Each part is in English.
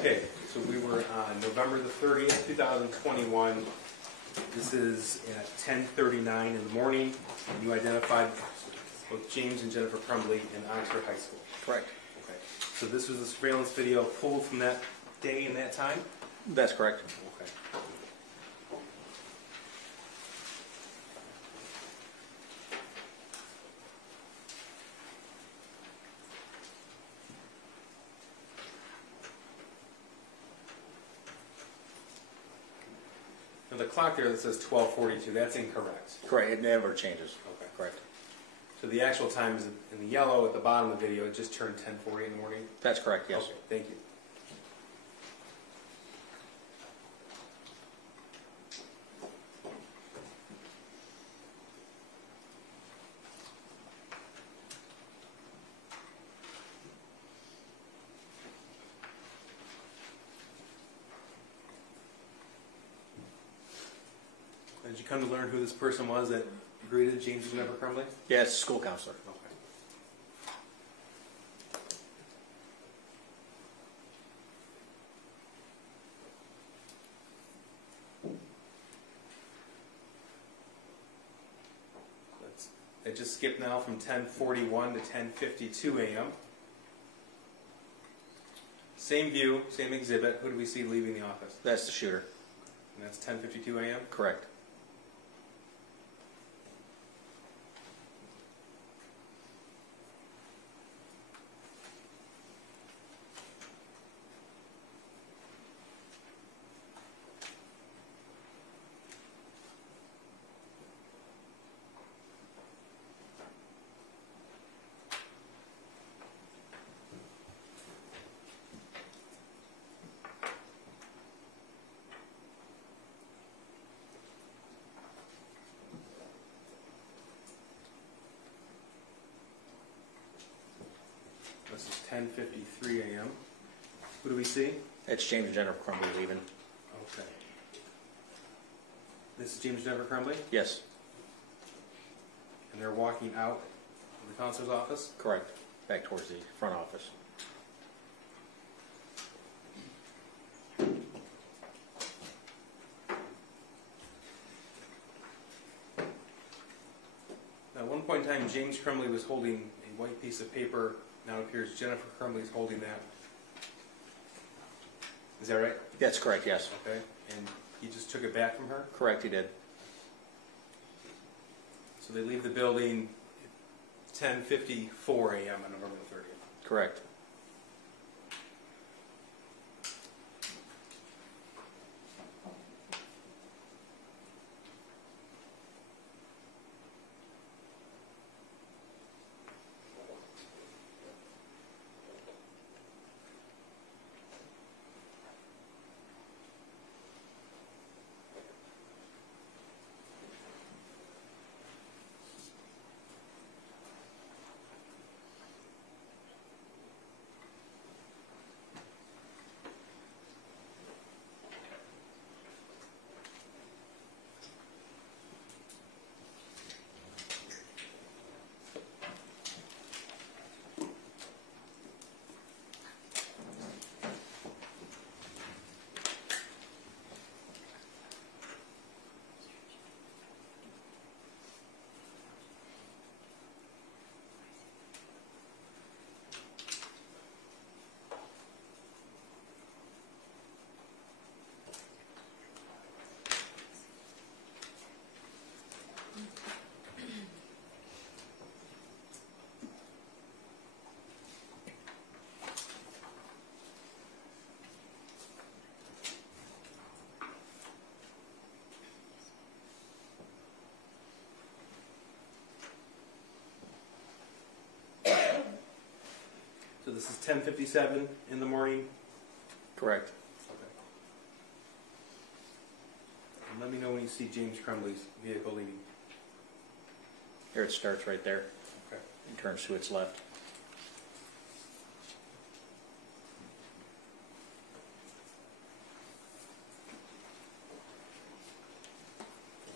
Okay, so we were on November the 30th, 2021. This is at 10:39 in the morning. And you identified both James and Jennifer Crumbley in Oxford High School. Correct. Okay. So this was a surveillance video pulled from that day and that time? That's correct. Okay. Now the clock there that says 12:42, that's incorrect. Correct. It never changes. Okay. Correct. So the actual time is in the yellow at the bottom of the video. It just turned 10:40 in the morning? That's correct, yes. Okay, thank you. Did you come to learn who this person was that greeted James and Jennifer Crumbley? Yeah, it's a school counselor. Okay. It just skipped now from 10:41 to 10:52 a.m. Same view, same exhibit. Who do we see leaving the office? That's the shooter. And that's 10:52 a.m.? Correct. This is 10:53 a.m. Who do we see? It's James and Jennifer Crumbley leaving. Okay. This is James and Jennifer Crumbley? Yes. And they're walking out of the counselor's office? Correct. Back towards the front office. At one point in time, James Crumbley was holding a white piece of paper. Now it appears Jennifer Crumbley is holding that. Is that right? That's correct, yes. Okay. And he just took it back from her? Correct, he did. So they leave the building at 10:54 a.m. on November 30th. Correct. So this is 10:57 in the morning? Correct. Okay. And let me know when you see James Crumbley's vehicle leaving. Here it starts right there. Okay. And turns to its left.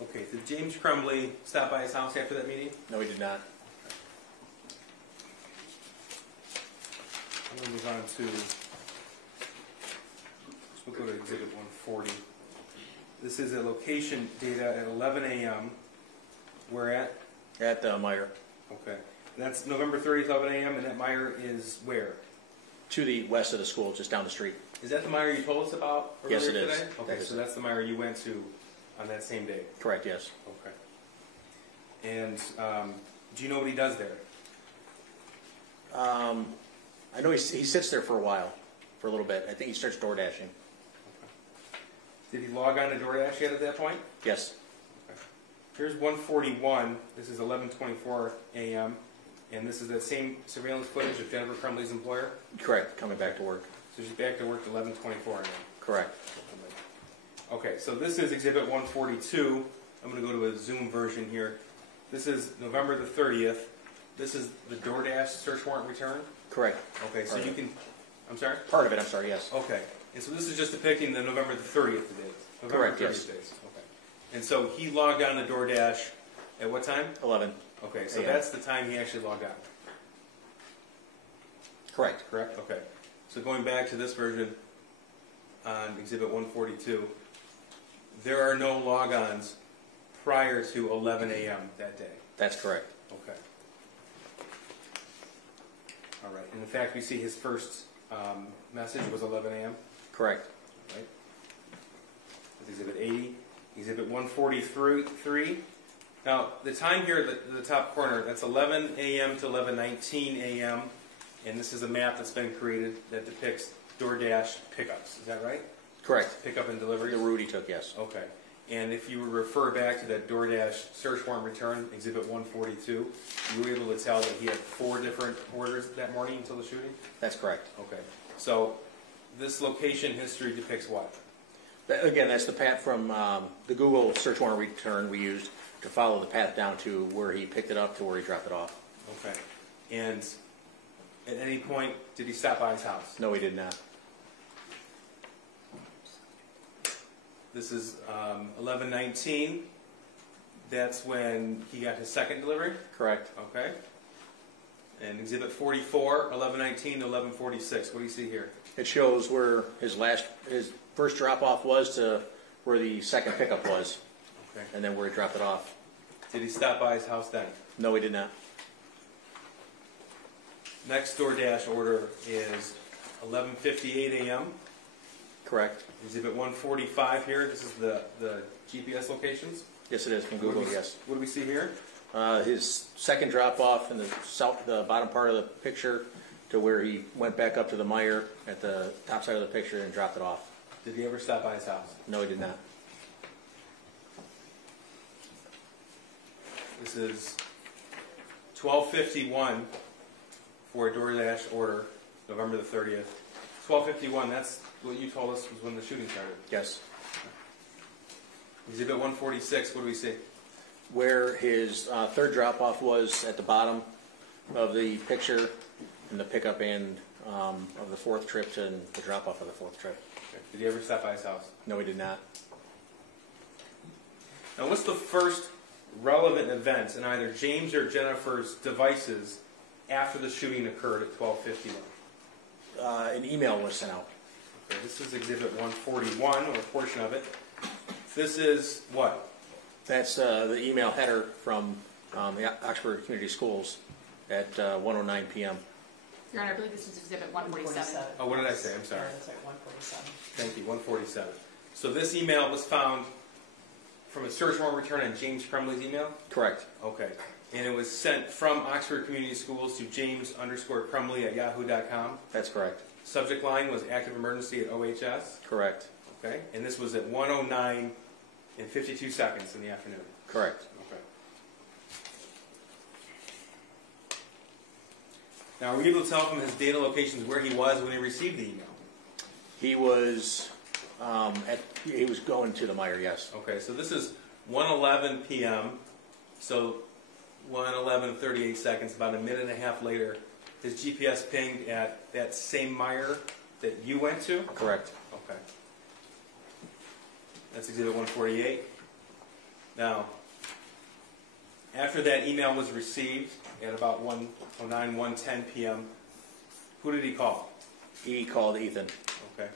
Okay, did James Crumbley stop by his house after that meeting? No, he did not. I'm going to move on to go to Exhibit 140. This is a location data at 11 a.m. Where at? At the Meyer. Okay. And that's November 30th, 11 a.m., and that Meyer is where? To the west of the school, just down the street. Is that the Meyer you told us about earlier Yes, it today? is. Okay, so that's the Meyer you went to on that same day? Correct, yes. Okay. And do you know what he does there? I know he sits there for a while, for a little bit. I think he starts door dashing. Did he log on to DoorDash yet at that point? Yes. Okay. Here's 141. This is 11:24 a.m. And this is that same surveillance footage of Jennifer Crumbley's employer? Correct, coming back to work. So she's back to work at 11:24 a.m. Correct. Okay, so this is Exhibit 142. I'm going to go to a Zoom version here. This is November the 30th. This is the DoorDash search warrant return? Correct. Okay, so you can... I'm sorry? Part of it, I'm sorry, yes. Okay. And so this is just depicting the November the 30th date. Correct, yes. Days. Okay. And so he logged on to DoorDash at what time? 11. Okay, so Yeah. that's the time he actually logged on. Correct. Correct? Okay. So going back to this version on Exhibit 142, there are no logons prior to 11 a.m. that day. That's correct. Okay. All right. And in fact, we see his first message was 11 a.m. Correct. Right? That's Exhibit 80. Exhibit 143. Now, the time here at the top corner, that's 11 a.m. to 11:19 a.m. And this is a map that's been created that depicts DoorDash pickups. Is that right? Correct. Pickup and delivery? The route he took, yes. Okay. And if you refer back to that DoorDash search warrant return, Exhibit 142, you were able to tell that he had 4 different orders that morning until the shooting? That's correct. Okay. So this location history depicts what? Again, that's the path from the Google search warrant return we used to follow the path down to where he picked it up to where he dropped it off. Okay. And at any point, did he stop by his house? No, he did not. This is 11:19. That's when he got his second delivery? Correct. Okay. And Exhibit 44, 11:19 to 11:46. What do you see here? It shows where his first drop-off was to where the second pickup was, Okay. and then where he dropped it off. Did he stop by his house then? No, he did not. Next DoorDash order is 11:58 a.m. Correct. Exhibit 145 here. This is the GPS locations. Yes, it is from Google, yes. What do we see here? His second drop-off in the bottom part of the picture to where he went back up to the Meyer at the top side of the picture and dropped it off. Did he ever stop by his house? No, he did not. This is 12:51 for a DoorDash order, November the 30th. 12:51, that's what you told us was when the shooting started. Yes. Exhibit 146, what do we see? Where his third drop-off was at the bottom of the picture, and the pickup and of the fourth trip to the drop-off of the fourth trip. Okay. Did he ever stop by his house? No, he did not. Now, what's the first relevant event in either James or Jennifer's devices after the shooting occurred at 12:51? An email was sent out. Okay, this is Exhibit 141, or a portion of it. This is what? That's the email header from the Oxford Community Schools at 1:09 p.m. Your Honor, I believe this is Exhibit 147. Oh, what did I say? I'm sorry. Yeah, it's like 147. Thank you, 147. So this email was found from a search warrant return on James Crumbley's email? Correct. Okay. And it was sent from Oxford Community Schools to James_Crumbley@yahoo.com. That's correct. Subject line was active emergency at OHS. Correct. Okay. And this was at 1:09 and 52 seconds in the afternoon. Correct. Okay. Now, are we able to tell from his data locations where he was when he received the email? He was he was going to the Meyer, yes. Okay, so this is 1:11 p.m. So 1:11:38 seconds, about a minute and a half later, his GPS pinged at that same Meyer that you went to? Correct. Okay. That's Exhibit 148. Now, after that email was received at about 1:09, 1:10 p.m., who did he call? He called Ethan. Okay.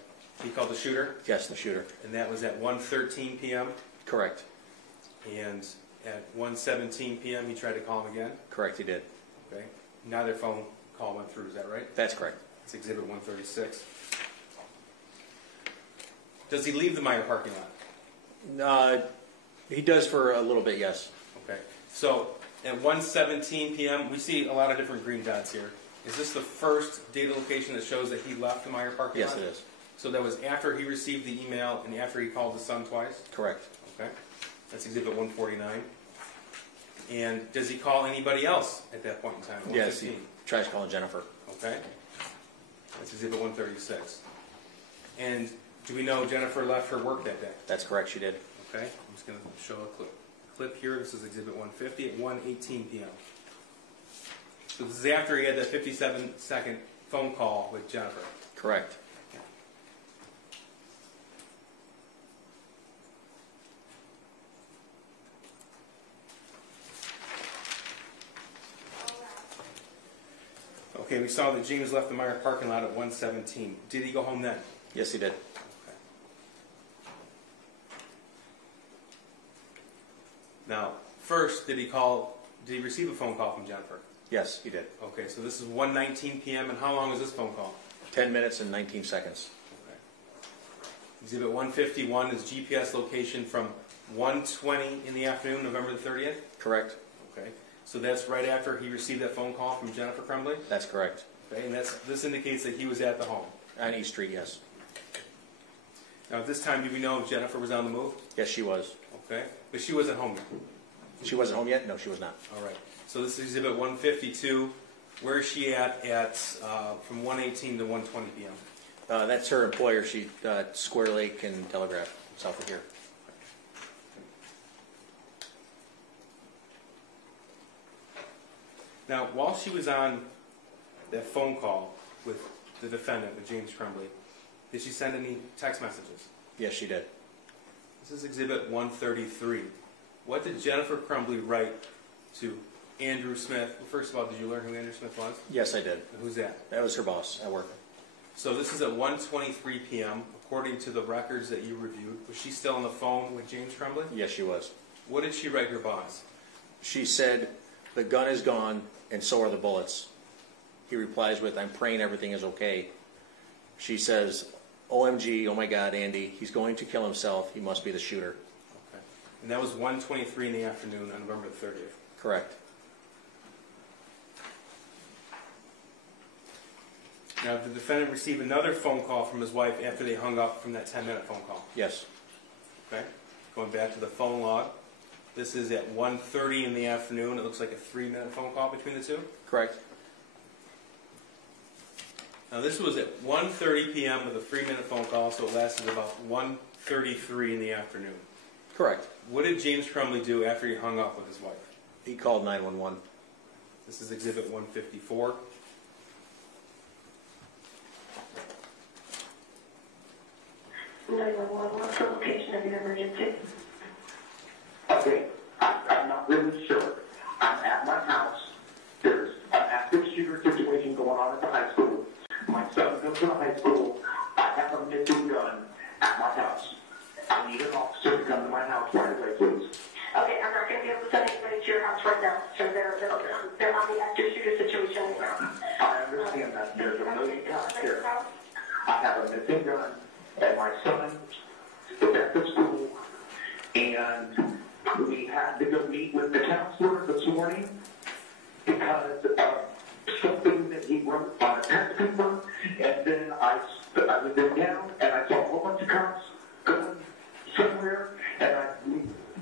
He called the shooter, Yes, the shooter. and that was at 1:13 p.m. Correct. And at 1:17 p.m. he tried to call him again. Correct, he did. Okay. Neither phone call went through. Is that right? That's correct. It's Exhibit 136. Does he leave the Meyer parking lot? He does for a little bit, yes. Okay. So at 1:17 p.m., we see a lot of different green dots here. Is this the first data location that shows that he left the Meyer parking lot? Yes, it is. So that was after he received the email and after he called his son twice? Correct. Okay. That's Exhibit 149. And does he call anybody else at that point in time? Yes, he tries calling Jennifer. Okay. That's Exhibit 136. And do we know Jennifer left her work that day? That's correct, she did. Okay. I'm just going to show a clip here. This is Exhibit 150 at 1:18 p.m. So this is after he had that 57-second phone call with Jennifer. Correct. Okay, we saw that James left the Meyer parking lot at 1:17. Did he go home then? Yes, he did. Okay. Now, first, did he receive a phone call from Jennifer? Yes, he did. Okay, so this is 1:19 p.m. and how long was this phone call? 10 minutes and 19 seconds. Okay. Exhibit 151 is GPS location from 1:20 in the afternoon, November the 30th? Correct. Okay. So that's right after he received that phone call from Jennifer Crumbley? That's correct. Okay, and this indicates that he was at the home. On East Street, yes. Now, at this time, do we know if Jennifer was on the move? Yes, she was. Okay. But she wasn't home yet. She wasn't home yet? No, she was not. All right. So this is Exhibit 152. Where is she at from 1:18 to 1:20 p.m.? That's her employer. She Square Lake and Telegraph, south of here. Now, while she was on that phone call with the defendant, with James Crumbley, did she send any text messages? Yes, she did. This is Exhibit 133. What did Jennifer Crumbley write to Andrew Smith? Well, first of all, did you learn who Andrew Smith was? Yes, I did. Who's that? That was her boss at work. So this is at 1:23 p.m. According to the records that you reviewed. Was she still on the phone with James Crumbley? Yes, she was. What did she write her boss? She said, "The gun is gone, and so are the bullets." He replies with, "I'm praying everything is okay." She says, "OMG, oh my God, Andy, he's going to kill himself. He must be the shooter." Okay. And that was 1:23 in the afternoon on November the 30th. Correct. Now, did the defendant receive another phone call from his wife after they hung up from that 10-minute phone call? Yes. Okay. Going back to the phone log. This is at 1:30 in the afternoon. It looks like a 3-minute phone call between the two. Correct. Now, this was at 1:30 p.m. with a 3-minute phone call, so it lasted about 1:33 in the afternoon. Correct. What did James Crumbley do after he hung up with his wife? He called 911. This is Exhibit 154. What's the location of your emergency? Okay, I'm not really sure. I'm at my house. There's an active shooter situation going on at the high school. My son goes to the high school. I have a missing gun at my house. I need an officer to come to my house right away, please. Okay, I'm not going to be able to send anybody to your house right now. So they're on the active shooter situation right now. I understand that. There's a million guys here. I have a missing gun, and my son is at the school, and we had to go meet with the counselor this morning because of something that he wrote on a test paper, and then I was in town, and I saw a whole bunch of cops going somewhere, and I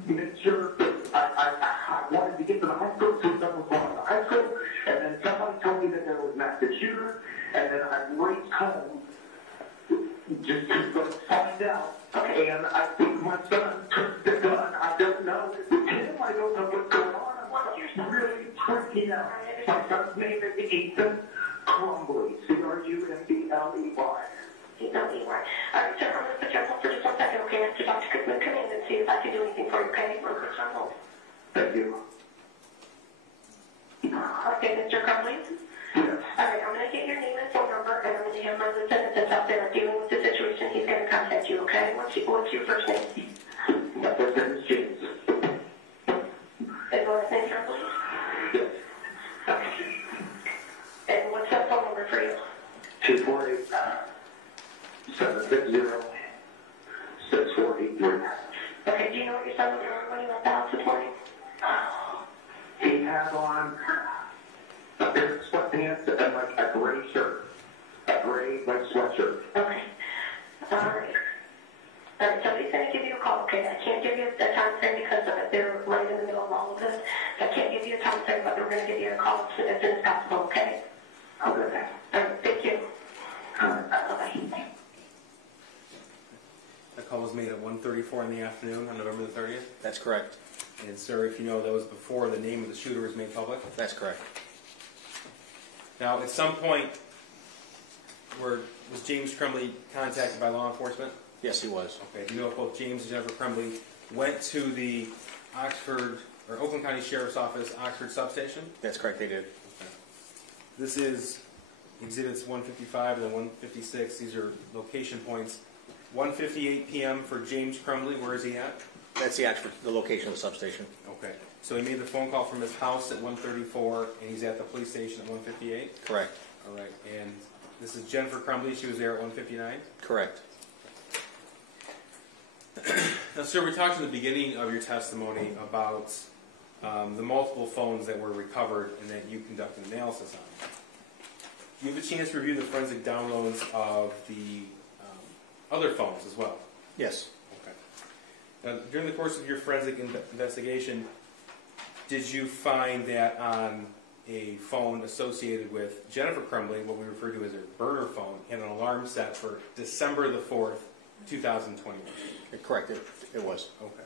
made sure that I wanted to get to the high school, so someone was going to the high school, and then somebody told me that there was an active shooter, and then I raced home just to go find out. And I think my son took the gun. I don't know. With him, I don't know what's going on. I'm really freaking out. My son's name is Ethan Crumbley. C-R-U-M-B-L-E-Y. C-R-U-M-B-L-E-Y. All right, sir, I'm going to put you on hold for just 1 second, okay? I have to talk to Goodman Command and see if I can do anything for you, okay? We'll put you on hold. Thank you. Okay, Mr. Crumbley? Yes. All right, I'm going to get your name and phone number, and I'm going to have my lieutenant that's out there dealing with the situation. He's going 760-6483. Okay, do you know what your son was wearing when he left the house this morning? He had on a pair of sweatpants and like a gray shirt. A gray, like, sweatshirt. Okay. Alright. Alright, somebody's gonna give you a call, okay? I can't give you a time frame because they're right in the middle of all of this. I can't give you a time frame, but we're gonna give you a call as soon as possible, okay? Okay. Alright, thank you. Bye-bye. That call was made at 1:34 in the afternoon on November the 30th. That's correct. And sir, if you know, that was before the name of the shooter was made public. That's correct. Now, at some point, was James Crumbley contacted by law enforcement? Yes, he was. Okay, do you know if both James and Jennifer Crumbley went to the Oakland County Sheriff's Office, Oxford substation? That's correct, they did. Okay. This is exhibits 155 and then 156. These are location points. 1:58 p.m. for James Crumbley. Where is he at? That's the location of the substation. Okay. So he made the phone call from his house at 1:34, and he's at the police station at 1:58? Correct. All right. And this is Jennifer Crumbley. She was there at 1:59? Correct. Now, sir, we talked in the beginning of your testimony about the multiple phones that were recovered and that you conducted analysis on. Do you have a chance to review the forensic downloads of the other phones as well? Yes. Okay. Now, during the course of your forensic investigation, did you find that on a phone associated with Jennifer Crumbley, what we refer to as her burner phone, had an alarm set for December the 4th, 2021? Correct, it was. Okay.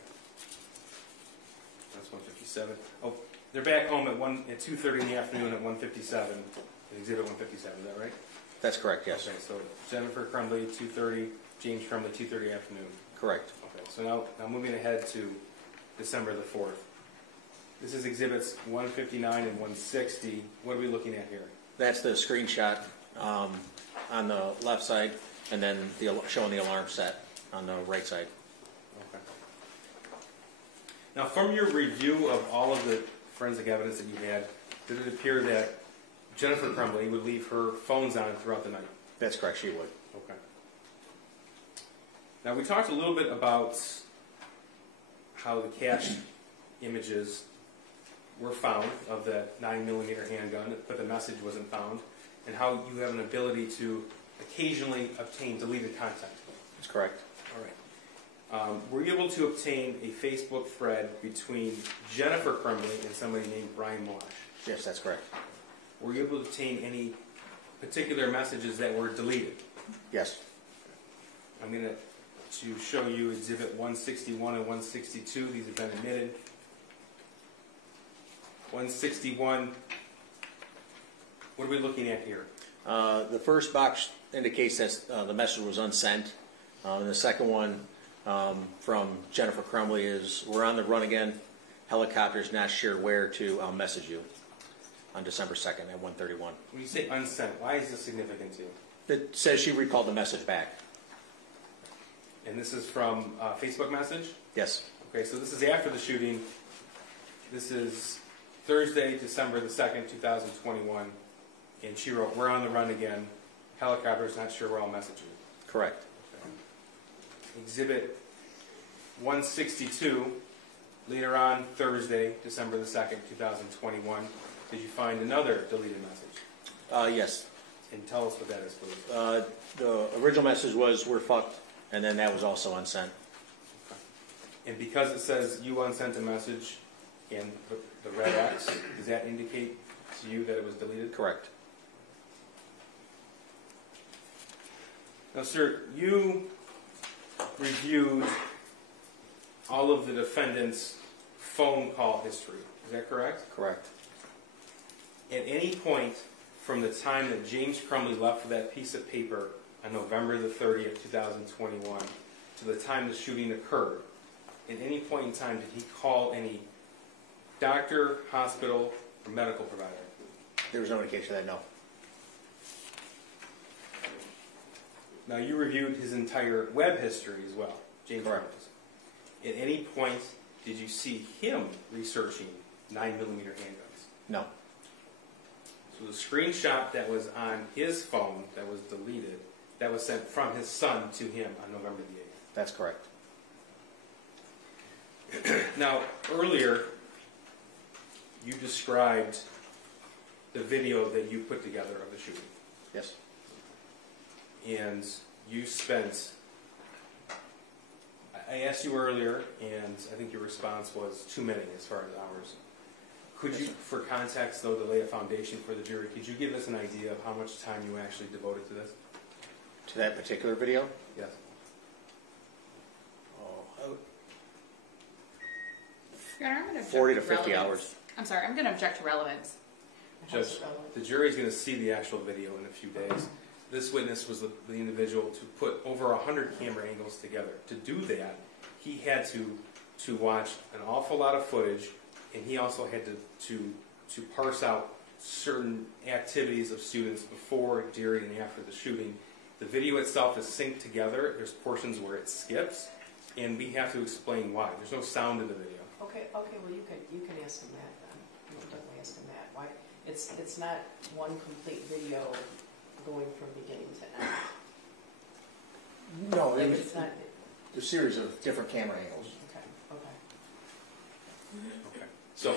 That's 157. Oh, they're back home at 2:30 in the afternoon at 157. Exhibit 157, is that right? That's correct, yes. Okay, so Jennifer Crumbley, 2:30, James Crumbley, 2:30 afternoon. Correct. Okay, so now moving ahead to December the 4th. This is exhibits 159 and 160. What are we looking at here? That's the screenshot on the left side, and then showing the alarm set on the right side. Okay. Now, from your review of all of the forensic evidence that you had, did it appear that Jennifer Crumbley would leave her phones on throughout the night? That's correct, she would. Okay. Now, we talked a little bit about how the cache images were found of that 9mm handgun, but the message wasn't found, and how you have an ability to occasionally obtain deleted content. That's correct. All right. Were you able to obtain a Facebook thread between Jennifer Crumbley and somebody named Brian Mosh? Yes, that's correct. Were you able to obtain any particular messages that were deleted? Yes. I'm going to show you Exhibit 161 and 162. These have been admitted. 161, what are we looking at here? The first box indicates that the message was unsent. And the second one from Jennifer Crumbley is, "We're on the run again. Helicopters not sure where to message you," on December 2nd at 1:31. When you say unsent, why is this significant to you? It says she recalled the message back. And this is from a Facebook message? Yes. Okay, so this is after the shooting. This is Thursday, December the 2nd, 2021. And she wrote, "We're on the run again. Helicopters not sure where I'll message you." Correct. Okay. Exhibit 162, later on Thursday, December the 2nd, 2021. Did you find another deleted message? Yes. And tell us what that is, please. The original message was, "We're fucked," and then that was also unsent. Okay. And because it says you unsent a message and the red X, does that indicate to you that it was deleted? Correct. Now, sir, you reviewed all of the defendant's phone call history. Is that correct? Correct. At any point from the time that James Crumbley left for that piece of paper on November the 30th, 2021, to the time the shooting occurred, at any point in time did he call any doctor, hospital, or medical provider? There was no indication of that, no. Now, you reviewed his entire web history as well, James Crumbley's. At any point, did you see him researching 9mm handguns? No. So the screenshot that was on his phone that was deleted that was sent from his son to him on November the 8th. That's correct. Now, earlier, you described the video that you put together of the shooting. Yes. And you spent, I asked you earlier, and I think your response was too many as far as hours. Could you, for context though, to lay a foundation for the jury, could you give us an idea of how much time you actually devoted to this? To that particular video? Yes. Oh, Your Honor, I'm going to object 40 to 50 relevance. hours. I'm sorry, I'm going to object to relevance. Judge, the jury is going to see the actual video in a few days. This witness was the individual to put over 100 camera angles together. To do that, he had to watch an awful lot of footage, and he also had to parse out certain activities of students before, during, and after the shooting. The video itself is synced together. There's portions where it skips, and we have to explain why. There's no sound in the video. Okay, well, you can ask him that then. You can definitely ask him that. Why? It's not one complete video going from beginning to end. No, Like, it's not, a series of different camera angles. okay. Okay. So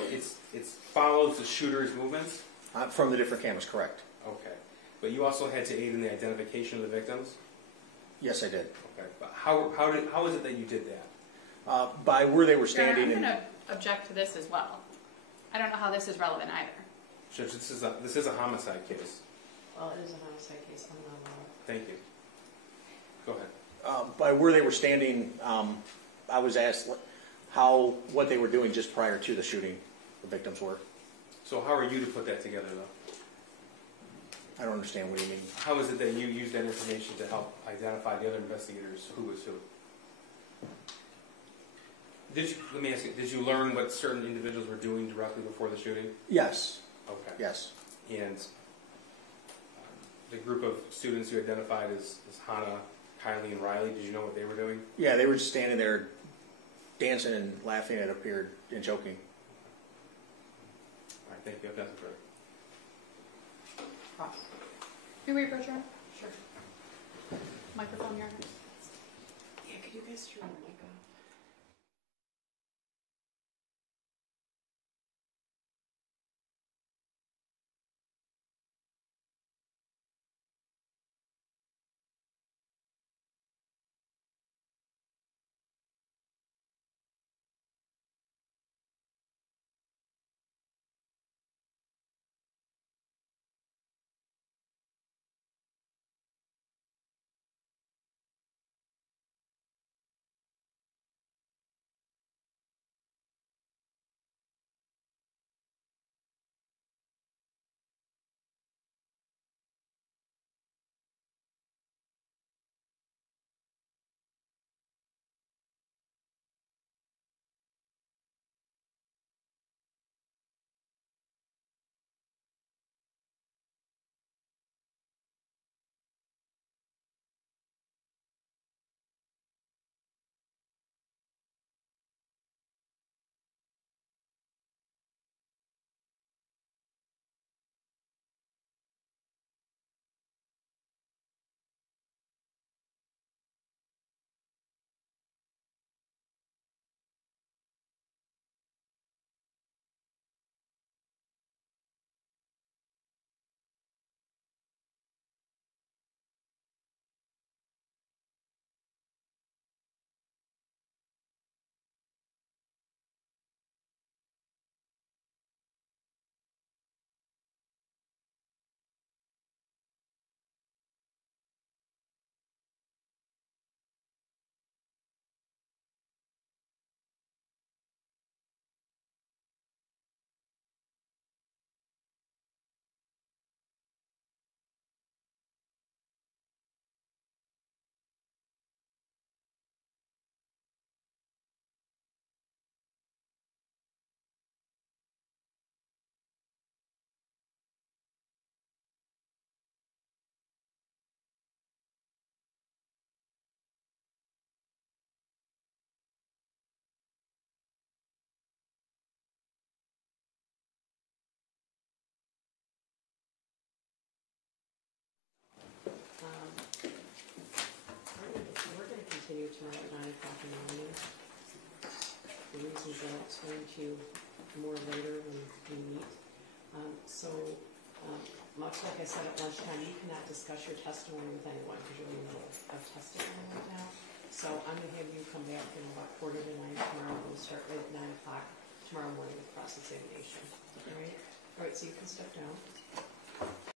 it follows the shooter's movements? From the different cameras, correct. Okay. But you also had to aid in the identification of the victims? Yes, I did. Okay. But how is it that you did that? By where they were Your Honor, I'm standing. going to object to this as well. I don't know how this is relevant either. Judge, this is a homicide case. Well, it is a homicide case. I'm not wrong. Thank you. Go ahead. By where they were standing, I was asked what they were doing just prior to the shooting, the victims were. So how are you to put that together, though? I don't understand what you mean. How is it that you used that information to help identify the other investigators who was who? Let me ask you, did you learn what certain individuals were doing directly before the shooting? Yes. Okay. Yes. And the group of students you identified as Hannah, Kylie, and Riley, did you know what they were doing? Yeah, they were just standing there dancing and laughing, it appeared, and joking. All right, thank you. That's correct. Cross. Can we approach her? Sure. Microphone, Your Honor. Yeah, could you guys turn the mic on? tomorrow at 9 o'clock in the morning. The reasons I'll explain to you more later when we meet. Much like I said at lunchtime, you cannot discuss your testimony with anyone because you're in the middle of testimony right now. So I'm going to have you come back in about 8:45 tomorrow. We'll start right at 9 o'clock tomorrow morning with cross-examination. All right? All right, so you can step down.